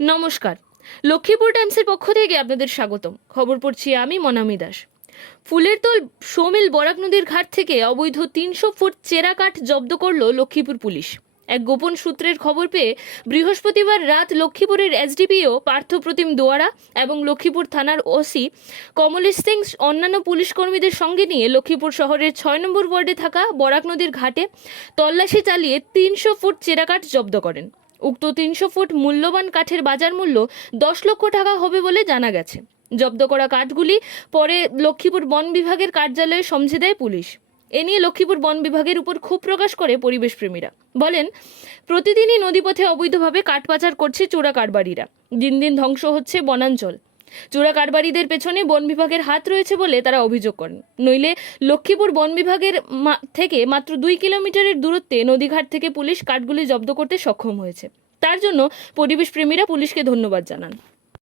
নমস্কার। লক্ষ্মীপুর টাইমসের পক্ষ থেকে আপনাদের স্বাগতম। খবর পড়ছি আমি মনামি দাস। ফুলের তোল সোমিল বরাক নদীর ঘাট থেকে অবৈধ তিনশো ফুট চেরা কাঠ জব্দ করল লক্ষ্মীপুর পুলিশ। এক গোপন সূত্রের খবর পেয়ে বৃহস্পতিবার রাত লক্ষ্মীপুরের এসডিপিও পার্থপ্রতিম দোয়ারা এবং লক্ষ্মীপুর থানার ওসি কমলেশ সিং অন্যান্য পুলিশ কর্মীদের সঙ্গে নিয়ে লক্ষ্মীপুর শহরের ছয় নম্বর ওয়ার্ডে থাকা বরাক নদীর ঘাটে তল্লাশি চালিয়ে তিনশো ফুট চেরাকাঠ জব্দ করেন। উক্ত তিনশো ফুট মূল্যবান কাঠের বাজার মূল্য দশ লক্ষ টাকা হবে বলে জানা গেছে। জব্দ করা কাঠগুলি পরে লক্ষ্মীপুর বন বিভাগের কার্যালয়ে সমঝে দেয় পুলিশ। এ নিয়ে লক্ষ্মীপুর বন বিভাগের উপর ক্ষোভ প্রকাশ করে পরিবেশপ্রেমীরা। বলেন, প্রতিদিনই নদীপথে অবৈধভাবে কাঠ পাচার করছে চোরা কারবারিরা দিন দিন ধ্বংস হচ্ছে বনাঞ্চল। চোরা কারবারিদের পেছনে বন বিভাগের হাত রয়েছে বলে তারা অভিযোগ করেন। নইলে লক্ষ্মীপুর বন বিভাগের থেকে মাত্র দুই কিলোমিটারের দূরত্বে নদীঘাট থেকে পুলিশ কাঠগুলি জব্দ করতে সক্ষম হয়েছে। তার জন্য পরিবেশ প্রেমীরা পুলিশকে ধন্যবাদ জানান।